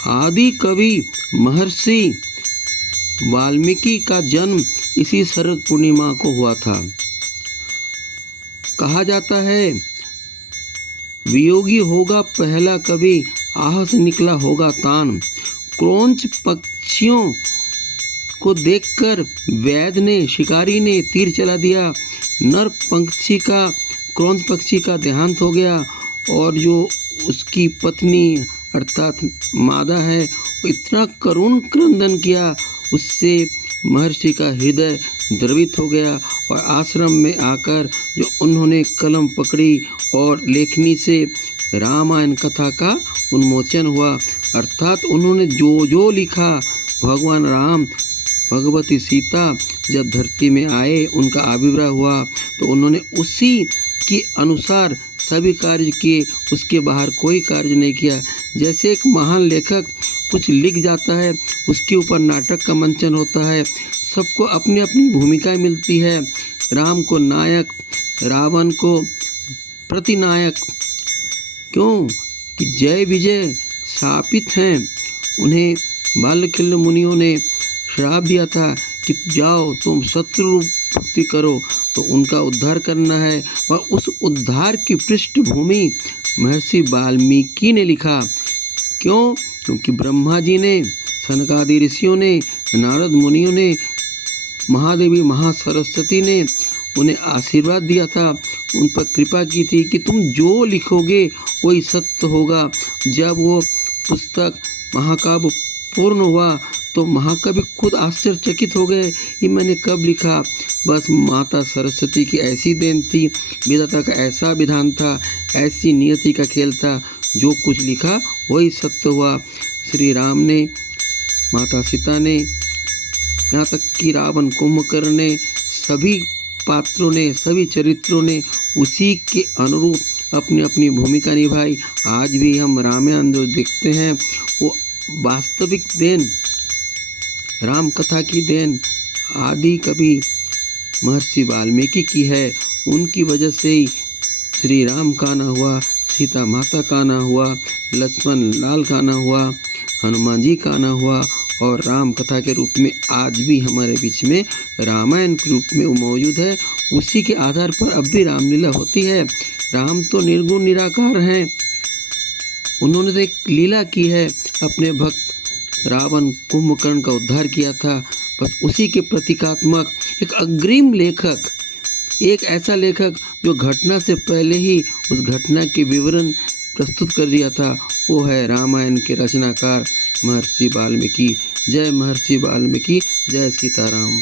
आदि कवि महर्षि वाल्मीकि का जन्म इसी शरद पूर्णिमा को हुआ था। कहा जाता है वियोगी होगा पहला कवि, आह से निकला होगा तान। क्रौंच पक्षियों को देखकर वैद ने, शिकारी ने तीर चला दिया। नर पक्षी का, क्रौंच पक्षी का देहांत हो गया और जो उसकी पत्नी अर्थात मादा है वो इतना करुण क्रंदन किया, उससे महर्षि का हृदय द्रवित हो गया और आश्रम में आकर जो उन्होंने कलम पकड़ी और लेखनी से रामायण कथा का उन्मोचन हुआ। अर्थात उन्होंने जो जो लिखा, भगवान राम, भगवती सीता जब धरती में आए, उनका आविर्भाव हुआ तो उन्होंने उसी के अनुसार सभी कार्य किए, उसके बाहर कोई कार्य नहीं किया। जैसे एक महान लेखक कुछ लिख जाता है, उसके ऊपर नाटक का मंचन होता है, सबको अपनी अपनी भूमिका मिलती है। राम को नायक, रावण को प्रतिनायक। क्यों कि जय विजय शापित हैं। उन्हें बालखिल्य मुनियों ने श्राप दिया था कि जाओ तुम शत्रु भक्ति करो, तो उनका उद्धार करना है। वह उस उद्धार की पृष्ठभूमि महर्षि वाल्मीकि ने लिखा। क्यों? क्योंकि ब्रह्मा जी ने, सनकादि ऋषियों ने, नारद मुनियों ने, महादेवी महासरस्वती ने उन्हें आशीर्वाद दिया था, उन पर कृपा की थी कि तुम जो लिखोगे वही सत्य होगा। जब वो पुस्तक महाकाव्य पूर्ण हुआ तो महाकवि खुद आश्चर्यचकित हो गए, ये मैंने कब लिखा। बस माता सरस्वती की ऐसी देन थी, विधाता का ऐसा विधान था, ऐसी नियति का खेल था, जो कुछ लिखा वही सत्य हुआ। श्री राम ने, माता सीता ने, यहाँ तक कि रावण, कुंभकर्ण ने, सभी पात्रों ने, सभी चरित्रों ने उसी के अनुरूप अपनी अपनी भूमिका निभाई। आज भी हम रामायण जो देखते हैं वो वास्तविक देन, राम कथा की देन आदि कवि महर्षि वाल्मीकि की है। उनकी वजह से ही श्री राम का आना हुआ, सीता माता का आना हुआ, लक्ष्मण लाल का आना हुआ, हनुमान जी का आना हुआ और राम कथा के रूप में आज भी हमारे बीच में रामायण के रूप में वो मौजूद है। उसी के आधार पर अब भी रामलीला होती है। राम तो निर्गुण निराकार हैं, उन्होंने तो एक लीला की है, अपने भक्त रावण कुंभकर्ण का उद्धार किया था। बस उसी के प्रतीकात्मक एक अग्रिम लेखक, एक ऐसा लेखक जो घटना से पहले ही उस घटना के विवरण प्रस्तुत कर दिया था, वो है रामायण के रचनाकार महर्षि वाल्मीकि। जय महर्षि वाल्मीकि, जय सीताराम।